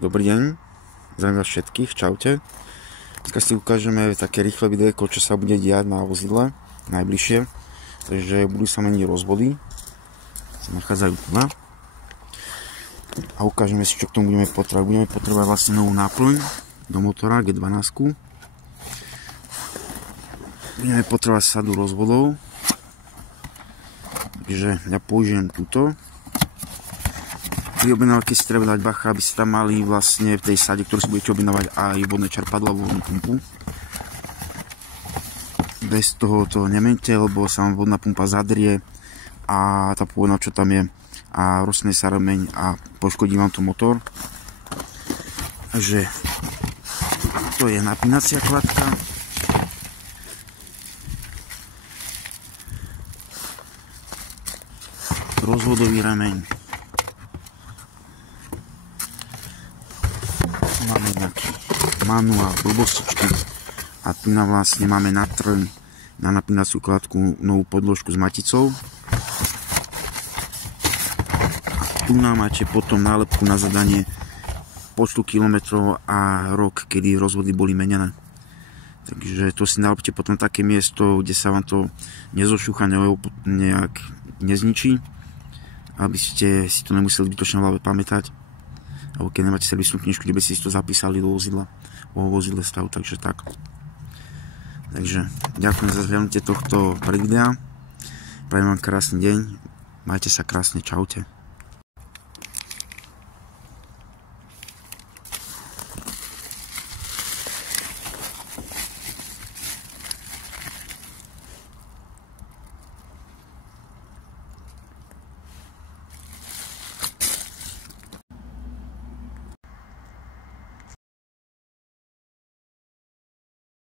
Dobrý deň, zdravím vás všetkých, čaute. Dneska si ukážeme také rýchle videjko, čo sa bude diať na vozidle najbližšie. Takže budú sa meniť rozvody, sa nachádzajú tu na. A ukážeme si, čo k tomu budeme potrebovať. Budeme potrebovať vlastne novú náplň do motora G12. Budeme potrebovať sadu rozvodov. Takže ja použijem túto. Pri objednávke si treba dať bacha, aby ste tam mali vlastne v tej sade, ktorú si budete objednávať, aj vodné čerpadlo alebo vodnú pumpu. Bez toho to nemente, lebo sa vám vodná pumpa zadrie a tá pôvodná, čo tam je, a rozsne sa remeň a poškodí vám to motor. Takže to je napínacia kladka. Rozvodový remeň. Máme nejaký manuál, blbostičky a tu nám vlastne máme na trň na napínaciu kladku novú podložku s maticou. Tu nám máte potom nálepku na zadanie počtu kilometrov a rok, kedy rozvody boli menené. Takže to si nalepte potom také miesto, kde sa vám to nezošúcha, nejak nezničí, aby ste si to nemuseli zbytočne v hlave pamätať. Alebo keď nemáte servisnú knižku, kde by ste si to zapísali do vozidla, o vozidle stavu, takže tak. Takže ďakujem za zhľadnutie tohto videa. Prajem vám krásny deň, majte sa krásne, čaute.